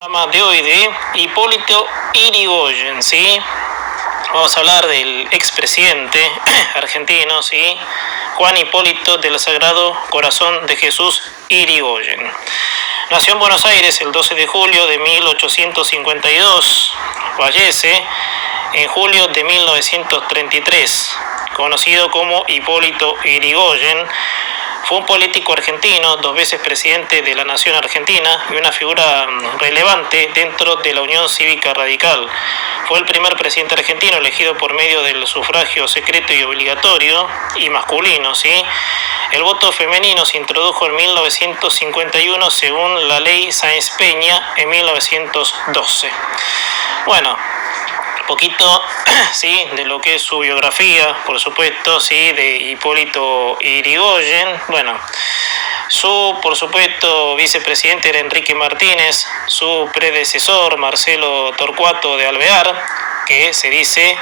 Programa de hoy de Hipólito Yrigoyen, ¿sí? Vamos a hablar del expresidente argentino, ¿sí? Juan Hipólito del Sagrado Corazón de Jesús Yrigoyen. Nació en Buenos Aires el 12 de julio de 1852. Fallece en julio de 1933. Conocido como Hipólito Yrigoyen, fue un político argentino, 2 veces presidente de la Nación Argentina y una figura relevante dentro de la Unión Cívica Radical. Fue el primer presidente argentino elegido por medio del sufragio secreto y obligatorio y masculino, ¿sí? El voto femenino se introdujo en 1951 según la ley Sáenz Peña en 1912. Bueno, poquito, sí, de lo que es su biografía, por supuesto, sí, de Hipólito Yrigoyen. Bueno, su, por supuesto, vicepresidente era Enrique Martínez, su predecesor Marcelo Torcuato de Alvear, que se le dice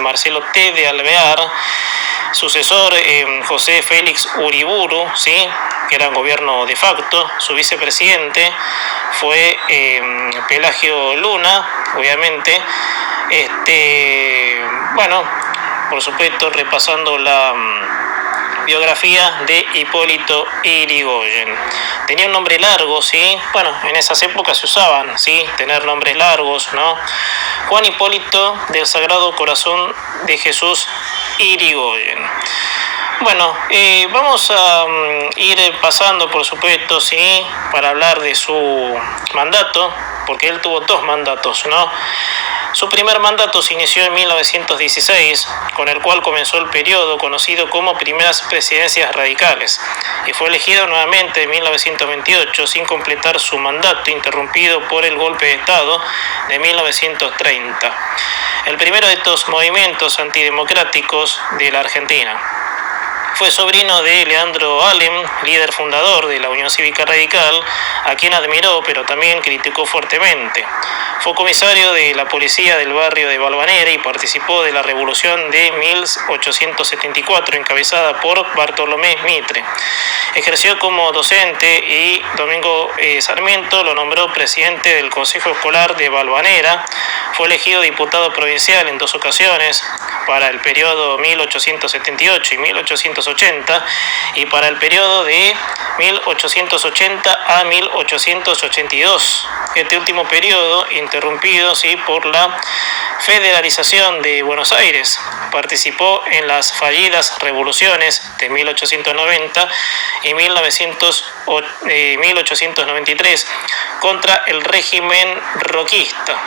Marcelo T. de Alvear, sucesor José Félix Uriburu, sí, que era gobierno de facto. Su vicepresidente fue Pelagio Luna, obviamente. Bueno, por supuesto, repasando la biografía de Hipólito Yrigoyen. Tenía un nombre largo, ¿sí? Bueno, en esas épocas se usaban, ¿sí? Tener nombres largos, ¿no? Juan Hipólito del Sagrado Corazón de Jesús Yrigoyen. Bueno, vamos a ir pasando, por supuesto, ¿sí? Para hablar de su mandato, porque él tuvo 2 mandatos, ¿no? Su primer mandato se inició en 1916, con el cual comenzó el periodo conocido como primeras presidencias radicales, y fue elegido nuevamente en 1928 sin completar su mandato, interrumpido por el golpe de Estado de 1930, el primero de estos movimientos antidemocráticos de la Argentina. Fue sobrino de Leandro Alem, líder fundador de la Unión Cívica Radical, a quien admiró pero también criticó fuertemente. Fue comisario de la policía del barrio de Valvanera y participó de la revolución de 1874, encabezada por Bartolomé Mitre. Ejerció como docente y Domingo Sarmiento lo nombró presidente del Consejo Escolar de Valvanera. Fue elegido diputado provincial en 2 ocasiones, para el periodo 1878 y 1880, y para el periodo de 1880 a 1882. Este último periodo interrumpido, ¿sí?, por la federalización de Buenos Aires. Participó en las fallidas revoluciones de 1890 y 1893 contra el régimen roquista.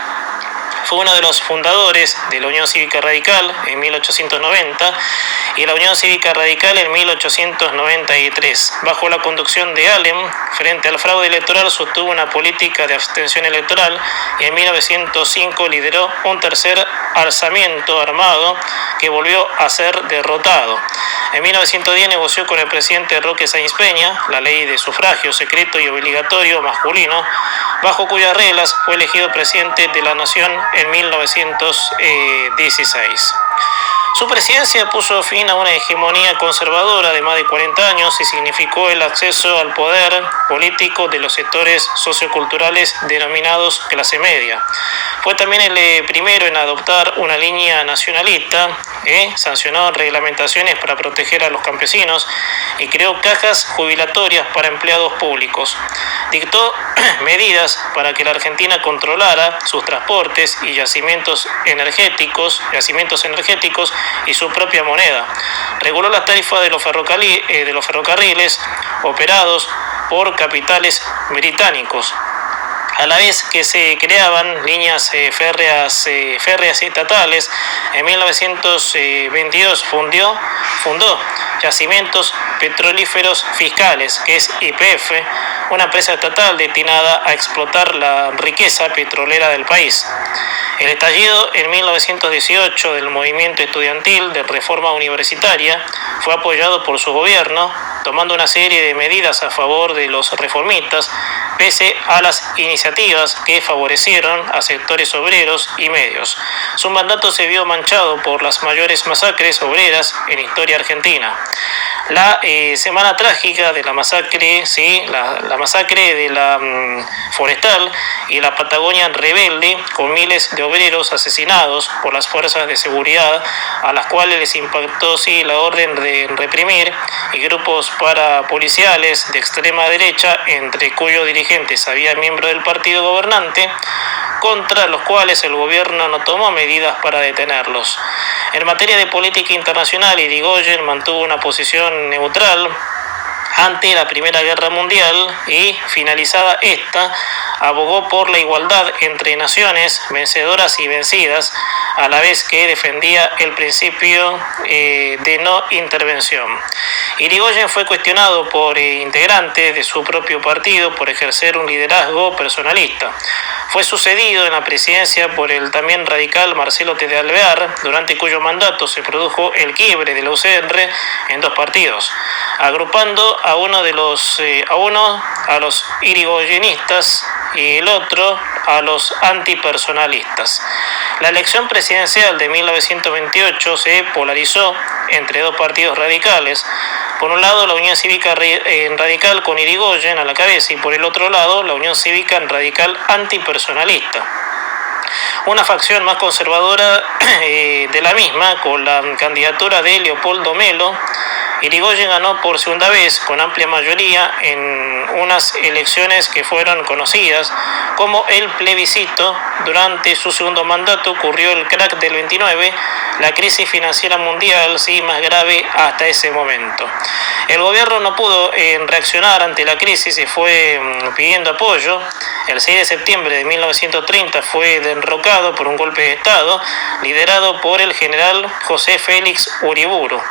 Fue uno de los fundadores de la Unión Cívica Radical en 1890 y la Unión Cívica Radical en 1893. Bajo la conducción de Alem, frente al fraude electoral, sostuvo una política de abstención electoral y en 1905 lideró un tercer alzamiento armado que volvió a ser derrotado. En 1910 negoció con el presidente Roque Sáenz Peña la ley de sufragio secreto y obligatorio masculino, bajo cuyas reglas fue elegido presidente de la Nación en 1916. Su presidencia puso fin a una hegemonía conservadora de más de 40 años y significó el acceso al poder político de los sectores socioculturales denominados clase media. Fue también el primero en adoptar una línea nacionalista, sancionó reglamentaciones para proteger a los campesinos y creó cajas jubilatorias para empleados públicos. Dictó medidas para que la Argentina controlara sus transportes y yacimientos energéticos y su propia moneda. Reguló las tarifas de los ferrocarriles operados por capitales británicos, a la vez que se creaban líneas férreas estatales. En 1922 fundó Yacimientos Petrolíferos Fiscales, que es YPF, una empresa estatal destinada a explotar la riqueza petrolera del país. El estallido en 1918 del movimiento estudiantil de reforma universitaria fue apoyado por su gobierno, tomando una serie de medidas a favor de los reformistas, pese a las iniciativas que favorecieron a sectores obreros y medios. Su mandato se vio manchado por las mayores masacres obreras en historia argentina. la semana trágica de la masacre, ¿sí? la masacre de la forestal y la Patagonia rebelde, con miles de obreros asesinados por las fuerzas de seguridad, a las cuales les impactó ¿sí? la orden de reprimir, y grupos parapoliciales de extrema derecha, entre cuyos dirigentes había miembros del partido gobernante, contra los cuales el gobierno no tomó medidas para detenerlos. En materia de política internacional, Irigoyen mantuvo una posición neutral ante la Primera Guerra Mundial y, finalizada esta, abogó por la igualdad entre naciones vencedoras y vencidas, a la vez que defendía el principio de no intervención. Irigoyen fue cuestionado por integrantes de su propio partido por ejercer un liderazgo personalista. Fue sucedido en la presidencia por el también radical Marcelo T. de Alvear, durante cuyo mandato se produjo el quiebre de la UCR en dos partidos, agrupando a uno a los irigoyenistas y el otro a los antipersonalistas. La elección presidencial de 1928 se polarizó entre dos partidos radicales. Por un lado, la Unión Cívica Radical con Irigoyen a la cabeza, y por el otro lado, la Unión Cívica Radical Antipersonalista. Una facción más conservadora de la misma, con la candidatura de Leopoldo Melo. Irigoyen ganó por segunda vez con amplia mayoría en unas elecciones que fueron conocidas como el plebiscito. Durante su segundo mandato ocurrió el crack del 29, la crisis financiera mundial sí, más grave hasta ese momento. El gobierno no pudo reaccionar ante la crisis y fue pidiendo apoyo. El 6 de septiembre de 1930 fue derrocado por un golpe de Estado liderado por el general José Félix Uriburu.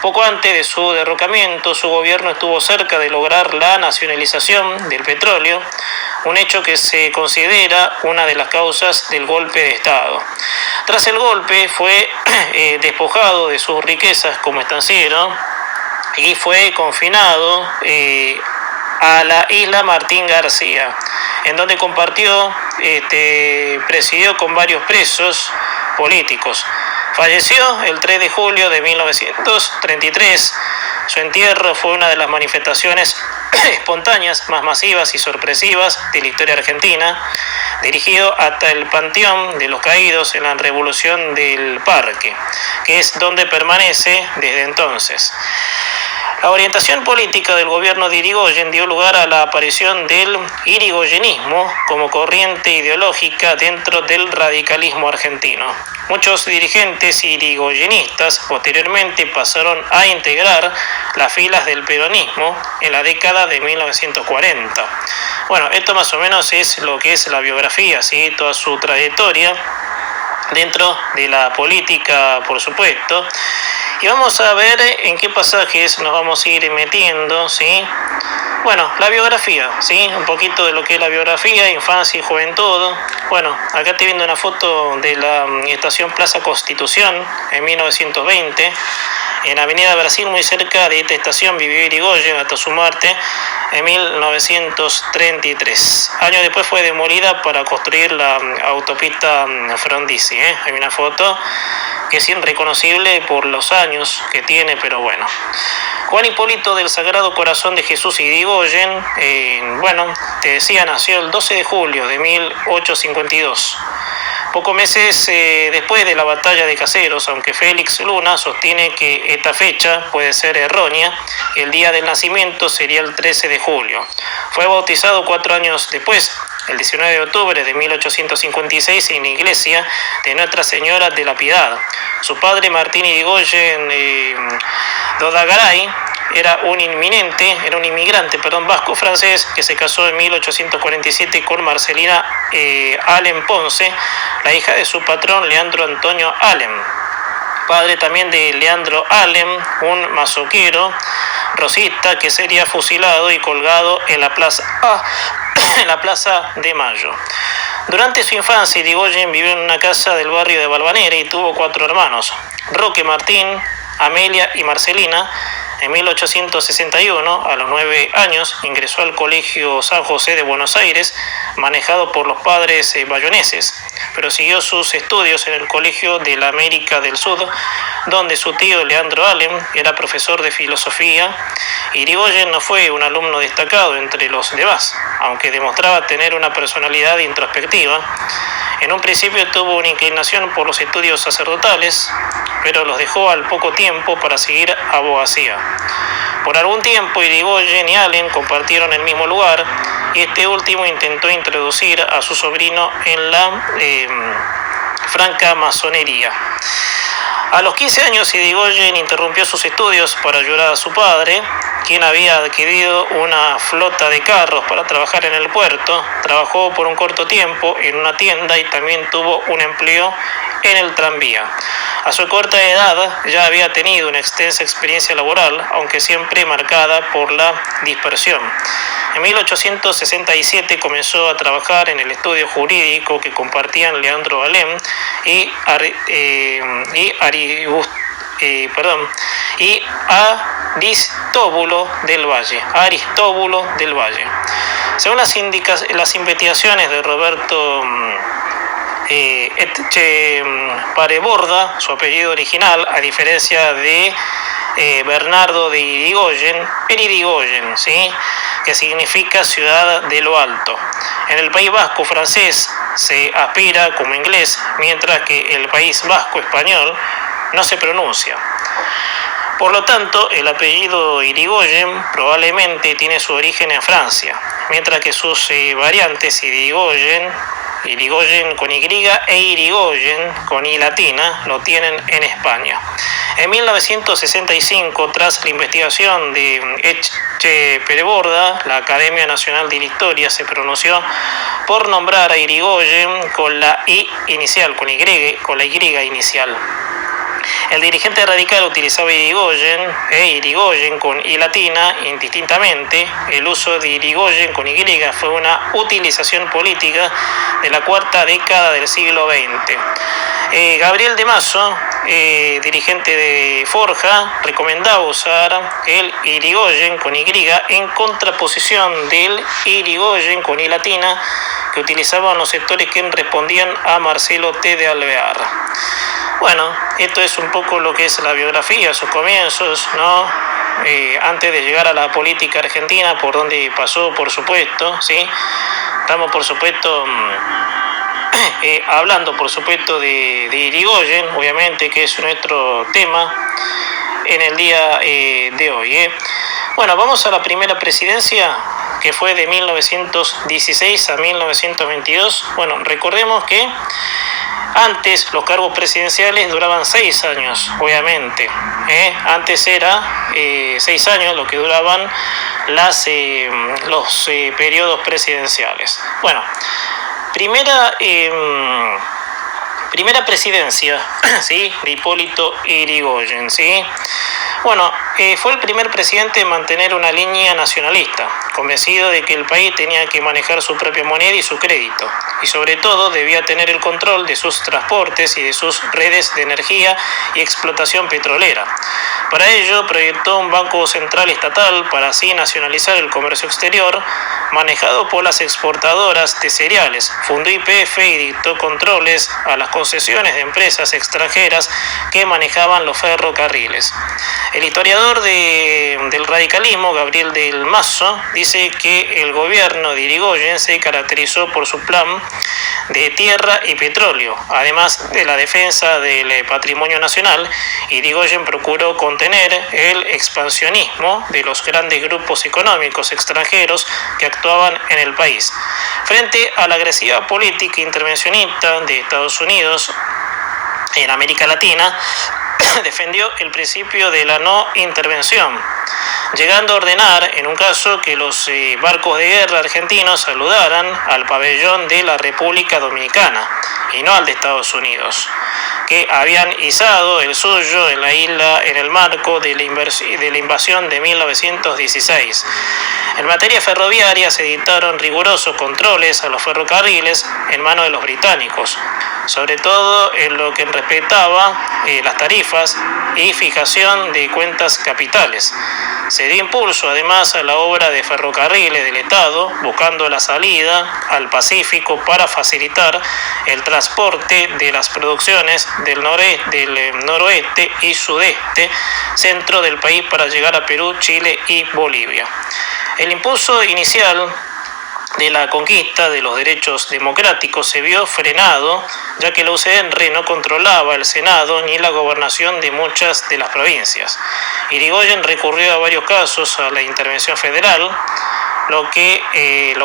Poco antes de su derrocamiento, su gobierno estuvo cerca de lograr la nacionalización del petróleo, un hecho que se considera una de las causas del golpe de Estado. Tras el golpe fue despojado de sus riquezas como estanciero y fue confinado a la isla Martín García, en donde presidió con varios presos políticos. Falleció el 3 de julio de 1933. Su entierro fue una de las manifestaciones espontáneas más masivas y sorpresivas de la historia argentina, dirigido hasta el Panteón de los Caídos en la Revolución del Parque, que es donde permanece desde entonces. La orientación política del gobierno de Irigoyen dio lugar a la aparición del irigoyenismo como corriente ideológica dentro del radicalismo argentino. Muchos dirigentes irigoyenistas posteriormente pasaron a integrar las filas del peronismo en la década de 1940. Bueno, esto más o menos es lo que es la biografía, ¿sí? Toda su trayectoria dentro de la política, por supuesto. Y vamos a ver en qué pasajes nos vamos a ir metiendo, ¿sí? Bueno, la biografía, ¿sí? Un poquito de lo que es la biografía, infancia y juventud. Bueno, acá estoy viendo una foto de la estación Plaza Constitución en 1920. En Avenida Brasil, muy cerca de esta estación, vivió Irigoyen hasta su muerte en 1933. Años después fue demolida para construir la autopista Frondizi. Hay una foto que es irreconocible por los años que tiene, pero bueno. Juan Hipólito del Sagrado Corazón de Jesús Irigoyen, te decía, nació el 12 de julio de 1852. Pocos meses después de la batalla de Caseros, aunque Félix Luna sostiene que esta fecha puede ser errónea, el día del nacimiento sería el 13 de julio. Fue bautizado 4 años después, el 19 de octubre de 1856, en la iglesia de Nuestra Señora de la Piedad. Su padre, Martín Irigoyen Dodagaray, era un inmigrante vasco-francés que se casó en 1847 con Marcelina Allen Ponce, la hija de su patrón Leandro Antonio Allen. Padre también de Leandro Allen, un masoquero rosista que sería fusilado y colgado en la Plaza de Mayo. Durante su infancia, Irigoyen vivió en una casa del barrio de Balvanera y tuvo 4 hermanos: Roque, Martín, Amelia y Marcelina. En 1861, a los 9 años, ingresó al Colegio San José de Buenos Aires, manejado por los padres bayoneses, pero siguió sus estudios en el Colegio de la América del Sur, donde su tío Leandro Alem era profesor de filosofía. Irigoyen no fue un alumno destacado entre los demás, aunque demostraba tener una personalidad introspectiva. En un principio tuvo una inclinación por los estudios sacerdotales, pero los dejó al poco tiempo para seguir abogacía. Por algún tiempo Irigoyen y Allen compartieron el mismo lugar y este último intentó introducir a su sobrino en la francmasonería. A los 15 años Irigoyen interrumpió sus estudios para ayudar a su padre, quien había adquirido una flota de carros para trabajar en el puerto. Trabajó por un corto tiempo en una tienda y también tuvo un empleo en el tranvía. A su corta edad ya había tenido una extensa experiencia laboral, aunque siempre marcada por la dispersión. En 1867 comenzó a trabajar en el estudio jurídico que compartían Leandro Alem y Aristóbulo del Valle. Según las investigaciones de Roberto Etchepareborda, su apellido original, a diferencia de Bernardo de Irigoyen, era Irigoyen, ¿sí?, que significa ciudad de lo alto. En el País Vasco francés se aspira como inglés, mientras que el País Vasco español no se pronuncia. Por lo tanto, el apellido Irigoyen probablemente tiene su origen en Francia, mientras que sus variantes Irigoyen con Y e Irigoyen con I latina lo tienen en España. En 1965, tras la investigación de Etchepareborda, la Academia Nacional de la Historia se pronunció por nombrar a Irigoyen con la Y inicial, con la Y inicial. El dirigente radical utilizaba Irigoyen e Irigoyen con I latina indistintamente. El uso de Irigoyen con Y fue una utilización política de la cuarta década del siglo XX. Gabriel de Mazo, dirigente de Forja, recomendaba usar el Irigoyen con Y en contraposición del Irigoyen con I latina que utilizaban los sectores que respondían a Marcelo T. de Alvear. Bueno, esto es un poco lo que es la biografía, sus comienzos, ¿no? Antes de llegar a la política argentina, por donde pasó, por supuesto, ¿sí? Estamos, por supuesto, hablando, por supuesto, de Irigoyen, obviamente, que es nuestro tema en el día de hoy. Bueno, vamos a la primera presidencia, que fue de 1916 a 1922. Bueno, recordemos que antes los cargos presidenciales duraban 6 años, obviamente. Antes era 6 años lo que duraban los periodos presidenciales. Bueno, primera presidencia, ¿sí?, de Hipólito Yrigoyen, ¿sí? Bueno, fue el primer presidente en mantener una línea nacionalista, convencido de que el país tenía que manejar su propia moneda y su crédito, y sobre todo debía tener el control de sus transportes y de sus redes de energía y explotación petrolera. Para ello, proyectó un banco central estatal para así nacionalizar el comercio exterior, manejado por las exportadoras de cereales. Fundó YPF y dictó controles a las concesiones de empresas extranjeras que manejaban los ferrocarriles. El historiador del radicalismo, Gabriel del Mazo, dice que el gobierno de Irigoyen se caracterizó por su plan de tierra y petróleo. Además de la defensa del patrimonio nacional, Irigoyen procuró contener el expansionismo de los grandes grupos económicos extranjeros que actuaban en el país. Frente a la agresiva política intervencionista de Estados Unidos en América Latina, defendió el principio de la no intervención, llegando a ordenar, en un caso, que los barcos de guerra argentinos saludaran al pabellón de la República Dominicana y no al de Estados Unidos, que habían izado el suyo en la isla en el marco de la invasión de 1916. En materia ferroviaria se dictaron rigurosos controles a los ferrocarriles en manos de los británicos, sobre todo en lo que respectaba las tarifas y fijación de cuentas capitales. Se dio impulso además a la obra de ferrocarriles del Estado, buscando la salida al Pacífico para facilitar el transporte de las producciones del noroeste y sudeste, centro del país para llegar a Perú, Chile y Bolivia. El impulso inicial de la conquista de los derechos democráticos se vio frenado, ya que la UCR no controlaba el Senado ni la gobernación de muchas de las provincias. Irigoyen recurrió a varios casos a la intervención federal, lo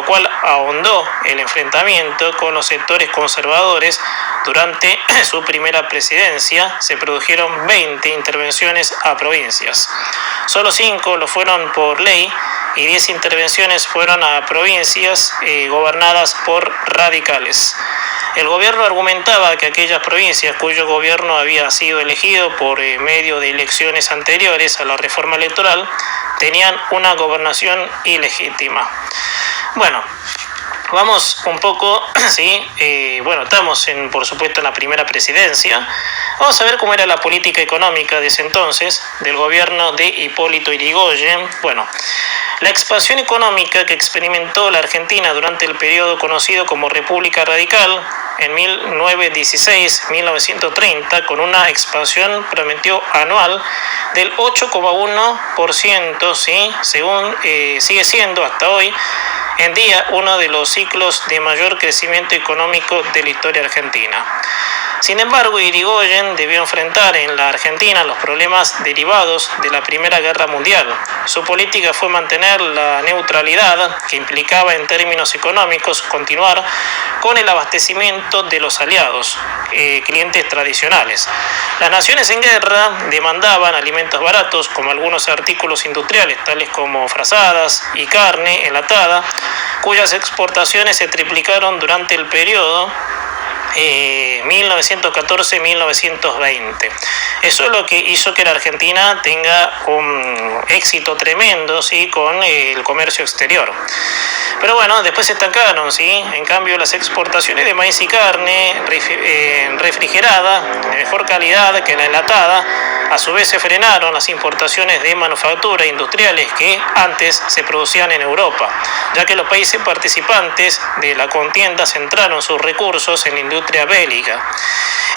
cual ahondó el enfrentamiento con los sectores conservadores. Durante su primera presidencia se produjeron 20 intervenciones a provincias. Solo 5 lo fueron por ley y 10 intervenciones fueron a provincias gobernadas por radicales. El gobierno argumentaba que aquellas provincias cuyo gobierno había sido elegido por medio de elecciones anteriores a la reforma electoral tenían una gobernación ilegítima. Bueno, vamos un poco, ¿sí? Estamos por supuesto en la primera presidencia. Vamos a ver cómo era la política económica de ese entonces, del gobierno de Hipólito Yrigoyen. La expansión económica que experimentó la Argentina durante el periodo conocido como República Radical en 1916-1930, con una expansión promedio anual del 8,1%, ¿sí? Según sigue siendo hasta hoy en día uno de los ciclos de mayor crecimiento económico de la historia argentina. Sin embargo, Irigoyen debió enfrentar en la Argentina los problemas derivados de la Primera Guerra Mundial. Su política fue mantener la neutralidad, que implicaba en términos económicos continuar con el abastecimiento de los aliados, clientes tradicionales. Las naciones en guerra demandaban alimentos baratos, como algunos artículos industriales, tales como frazadas y carne enlatada, cuyas exportaciones se triplicaron durante el periodo 1914-1920. Eso es lo que hizo que la Argentina tenga un éxito tremendo, ¿sí? Con el comercio exterior. Pero bueno, después se estancaron, ¿sí? En cambio, las exportaciones de maíz y carne refrigerada, de mejor calidad que la enlatada, a su vez se frenaron las importaciones de manufacturas industriales que antes se producían en Europa, ya que los países participantes de la contienda centraron sus recursos en la industria bélica.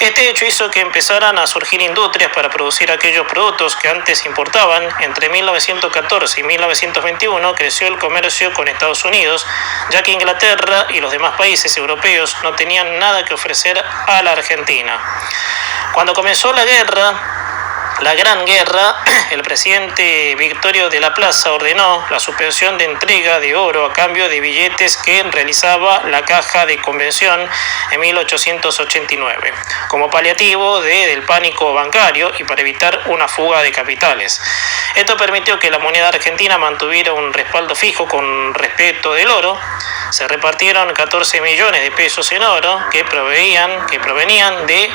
Este hecho hizo que empezaran a surgir industrias para producir aquellos productos que antes importaban. Entre 1914 y 1921 creció el comercio con Estados Unidos, ya que Inglaterra y los demás países europeos no tenían nada que ofrecer a la Argentina. Cuando comenzó la Gran Guerra, el presidente Victorio de la Plaza ordenó la suspensión de entrega de oro a cambio de billetes que realizaba la Caja de Convención en 1889, como paliativo del pánico bancario y para evitar una fuga de capitales. Esto permitió que la moneda argentina mantuviera un respaldo fijo con respecto del oro. Se repartieron 14 millones de pesos en oro que provenían de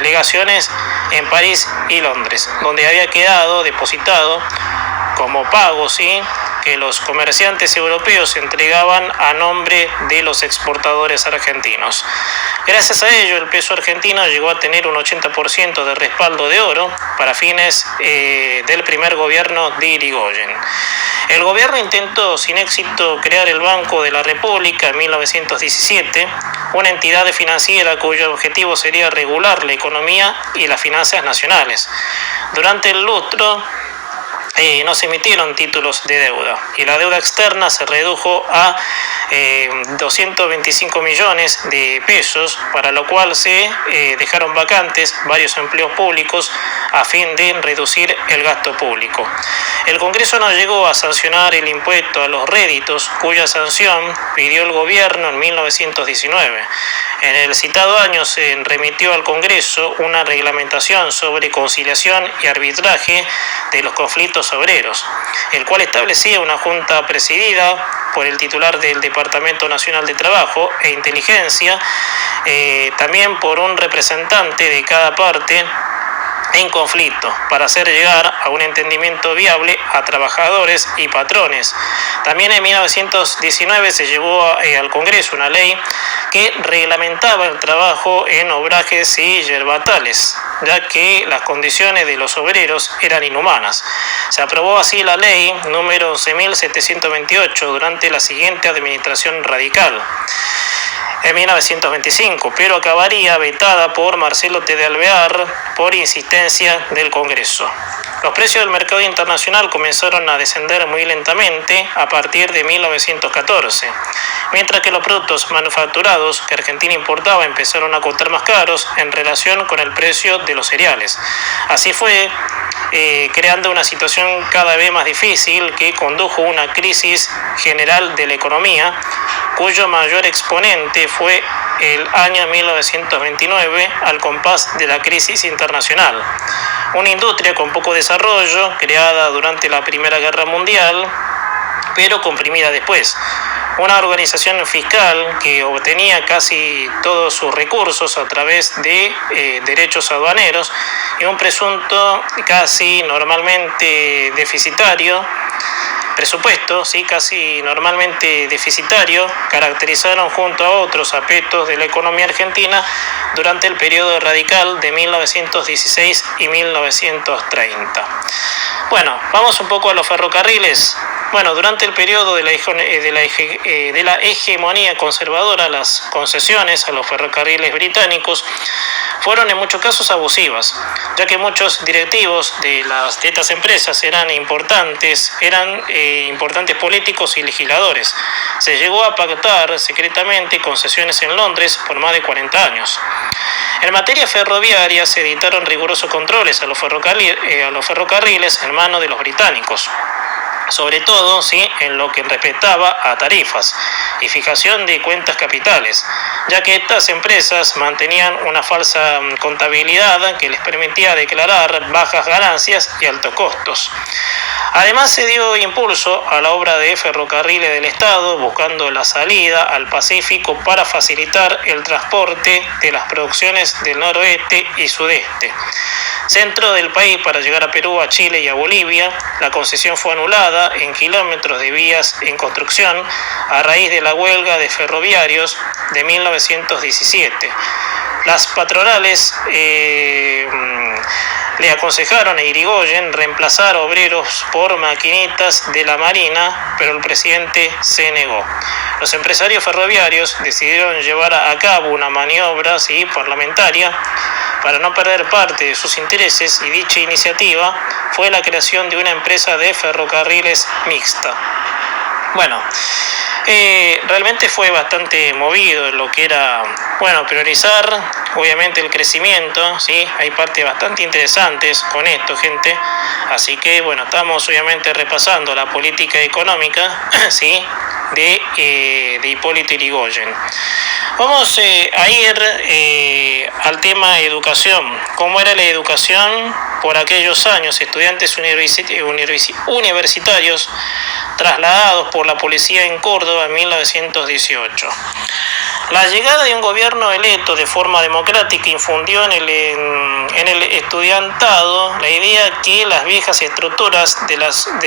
legaciones en París y Londres, donde había quedado depositado como pago, ¿sí?, que los comerciantes europeos entregaban a nombre de los exportadores argentinos. Gracias a ello, el peso argentino llegó a tener un 80% de respaldo de oro para fines del primer gobierno de Irigoyen. El gobierno intentó sin éxito crear el Banco de la República en 1917, una entidad financiera cuyo objetivo sería regular la economía y las finanzas nacionales. Durante el lustro no se emitieron títulos de deuda y la deuda externa se redujo a 225 millones de pesos, para lo cual se dejaron vacantes varios empleos públicos a fin de reducir el gasto público. El Congreso no llegó a sancionar el impuesto a los réditos, cuya sanción pidió el gobierno en 1919. En el citado año se remitió al Congreso una reglamentación sobre conciliación y arbitraje de los conflictos obreros, el cual establecía una junta presidida por el titular del Departamento Nacional de Trabajo e Inteligencia, también por un representante de cada parte en conflicto para hacer llegar a un entendimiento viable a trabajadores y patrones. También en 1919 se llevó al Congreso una ley que reglamentaba el trabajo en obrajes y yerbatales, ya que las condiciones de los obreros eran inhumanas. Se aprobó así la ley número 11.728 durante la siguiente administración radical, en 1925, pero acabaría vetada por Marcelo T. de Alvear por insistencia del Congreso. Los precios del mercado internacional comenzaron a descender muy lentamente a partir de 1914, mientras que los productos manufacturados que Argentina importaba empezaron a costar más caros en relación con el precio de los cereales. Así fue creando una situación cada vez más difícil que condujo a una crisis general de la economía, cuyo mayor exponente fue el año 1929 al compás de la crisis internacional. Una industria con poco desarrollo, creada durante la Primera Guerra Mundial, pero comprimida después. Una organización fiscal que obtenía casi todos sus recursos a través de derechos aduaneros y un presunto casi normalmente deficitario presupuesto, sí, casi normalmente deficitario, caracterizaron junto a otros aspectos de la economía argentina durante el periodo radical de 1916 y 1930. Bueno, vamos un poco a los ferrocarriles. Bueno, durante el periodo de la hegemonía conservadora, las concesiones a los ferrocarriles británicos fueron en muchos casos abusivas, ya que muchos directivos de estas empresas eran importantes políticos y legisladores. Se llegó a pactar secretamente concesiones en Londres por más de 40 años. En materia ferroviaria se dictaron rigurosos controles a los ferrocarriles en manos de los británicos, sobre todo en lo que respectaba a tarifas y fijación de cuentas capitales, ya que estas empresas mantenían una falsa contabilidad que les permitía declarar bajas ganancias y altos costos. Además se dio impulso a la obra de ferrocarriles del Estado, buscando la salida al Pacífico para facilitar el transporte de las producciones del noroeste y sudeste, centro del país, para llegar a Perú, a Chile y a Bolivia. La concesión fue anulada en kilómetros de vías en construcción a raíz de la huelga de ferroviarios de 1917. Las patronales le aconsejaron a Irigoyen reemplazar obreros por maquinitas de la Marina, pero el presidente se negó. Los empresarios ferroviarios decidieron llevar a cabo una maniobra parlamentaria para no perder parte de sus intereses, y dicha iniciativa fue la creación de una empresa de ferrocarriles mixta. Bueno, realmente fue bastante movido lo que era, priorizar obviamente el crecimiento, ¿sí? Hay partes bastante interesantes con esto, gente. Así que, estamos obviamente repasando la política económica, ¿sí? de Hipólito Yrigoyen. Vamos a ir al tema educación. ¿Cómo era la educación por aquellos años? Estudiantes universitarios trasladados por la policía en Córdoba en 1918. La llegada de un gobierno electo de forma democrática infundió en el estudiantado la idea que las viejas estructuras de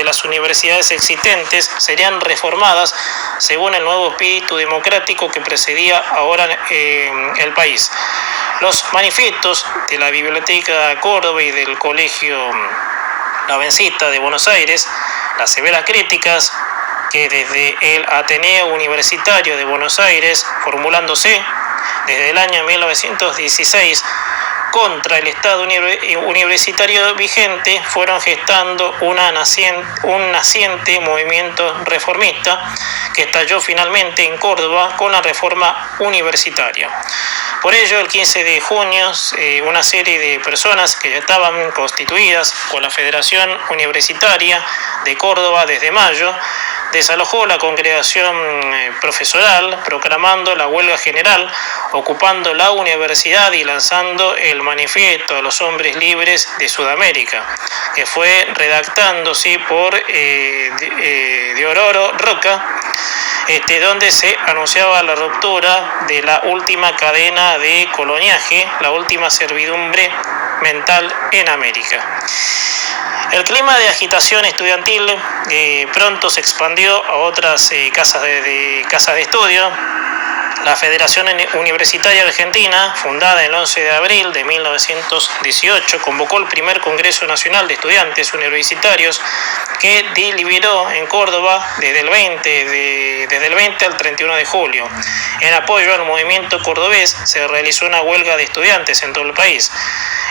las universidades existentes serían reformadas según el nuevo espíritu democrático que precedía ahora el país. Los manifiestos de la Biblioteca Córdoba y del Colegio Navencista de Buenos Aires, las severas críticas que desde el Ateneo Universitario de Buenos Aires, formulándose desde el año 1916 contra el Estado universitario vigente, fueron gestando un naciente movimiento reformista que estalló finalmente en Córdoba con la reforma universitaria. Por ello, el 15 de junio, una serie de personas que ya estaban constituidas con la Federación Universitaria de Córdoba desde mayo, desalojó la congregación profesoral, proclamando la huelga general, ocupando la universidad y lanzando el manifiesto a los hombres libres de Sudamérica, que fue redactando por Deodoro Roca, donde se anunciaba la ruptura de la última cadena de coloniaje, la última servidumbre mental en América. El clima de agitación estudiantil pronto se expandió a otras casas de estudio. La Federación Universitaria Argentina, fundada el 11 de abril de 1918, convocó el primer Congreso Nacional de Estudiantes Universitarios que deliberó en Córdoba desde el 20 al 31 de julio. En apoyo al movimiento cordobés se realizó una huelga de estudiantes en todo el país.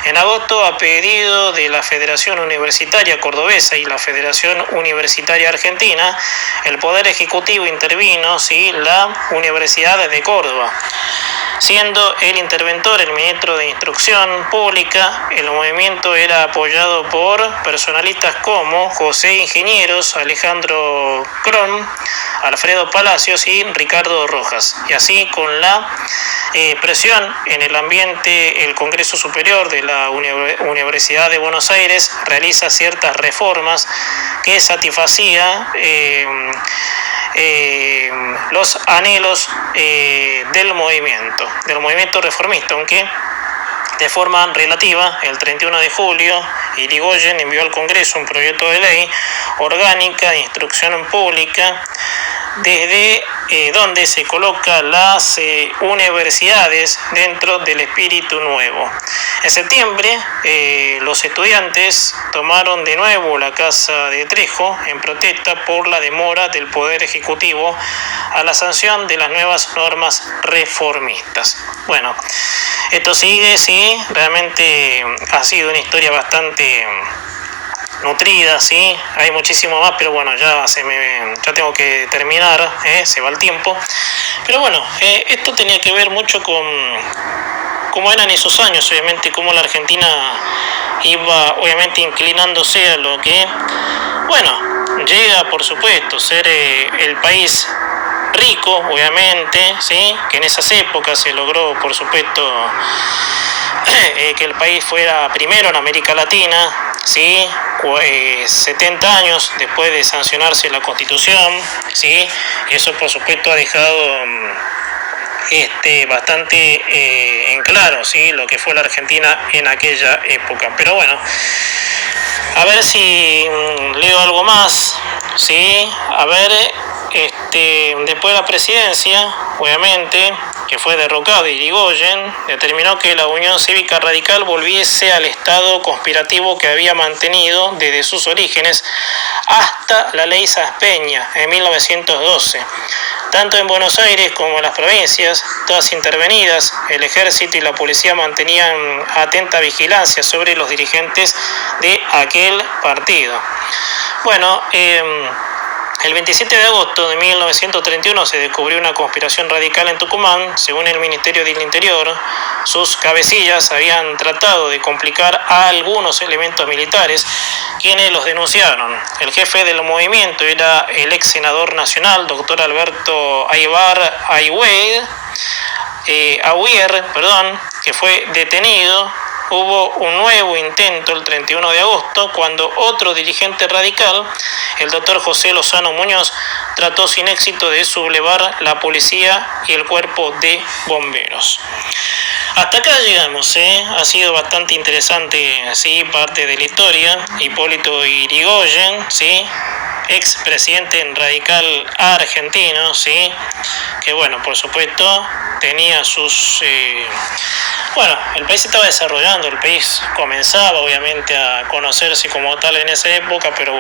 En agosto, a pedido de la Federación Universitaria Cordobesa y la Federación Universitaria Argentina, el Poder Ejecutivo intervino, la Universidad de Córdoba. Siendo el interventor el ministro de Instrucción Pública, el movimiento era apoyado por personalistas como José Ingenieros, Alejandro Cron, Alfredo Palacios y Ricardo Rojas. Y así, con la presión en el ambiente, el Congreso Superior de la Universidad de Buenos Aires realiza ciertas reformas que satisfacían los anhelos del movimiento reformista, aunque de forma relativa. El 31 de julio, Irigoyen envió al Congreso un proyecto de ley orgánica de instrucción pública, desde donde se colocan las universidades dentro del espíritu nuevo. En septiembre, los estudiantes tomaron de nuevo la Casa de Trejo en protesta por la demora del Poder Ejecutivo a la sanción de las nuevas normas reformistas. Bueno, esto sigue, realmente ha sido una historia bastante nutrida, hay muchísimo más, pero bueno, ya tengo que terminar, se va el tiempo. Pero bueno, esto tenía que ver mucho con cómo eran esos años, obviamente, cómo la Argentina iba, obviamente, inclinándose a lo que, llega, por supuesto, ser el país rico, obviamente, que en esas épocas se logró, por supuesto, que el país fuera primero en América Latina, 70 años después de sancionarse la Constitución, y eso, por supuesto, ha dejado bastante en claro, lo que fue la Argentina en aquella época. Pero bueno, a ver si leo algo más, a ver, después de la presidencia, obviamente, que fue derrocado Irigoyen, determinó que la Unión Cívica Radical volviese al estado conspirativo que había mantenido desde sus orígenes hasta la ley Saspeña en 1912. Tanto en Buenos Aires como en las provincias, todas intervenidas, el ejército y la policía mantenían atenta vigilancia sobre los dirigentes de aquel partido. Bueno, el 27 de agosto de 1931 se descubrió una conspiración radical en Tucumán. Según el Ministerio del Interior, sus cabecillas habían tratado de complicar a algunos elementos militares, quienes los denunciaron. El jefe del movimiento era el ex senador nacional, doctor Alberto Aguirre, que fue detenido. Hubo un nuevo intento el 31 de agosto, cuando otro dirigente radical, el doctor José Lozano Muñoz, trató sin éxito de sublevar la policía y el cuerpo de bomberos. Hasta acá llegamos, ha sido bastante interesante, parte de la historia. Hipólito Yrigoyen, expresidente radical argentino, que por supuesto tenía sus... el país se estaba desarrollando, el país comenzaba obviamente a conocerse como tal en esa época, pero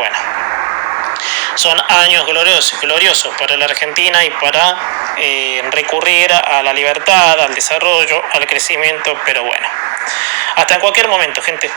son años gloriosos para la Argentina y para recurrir a la libertad, al desarrollo, al crecimiento, pero hasta en cualquier momento, gente.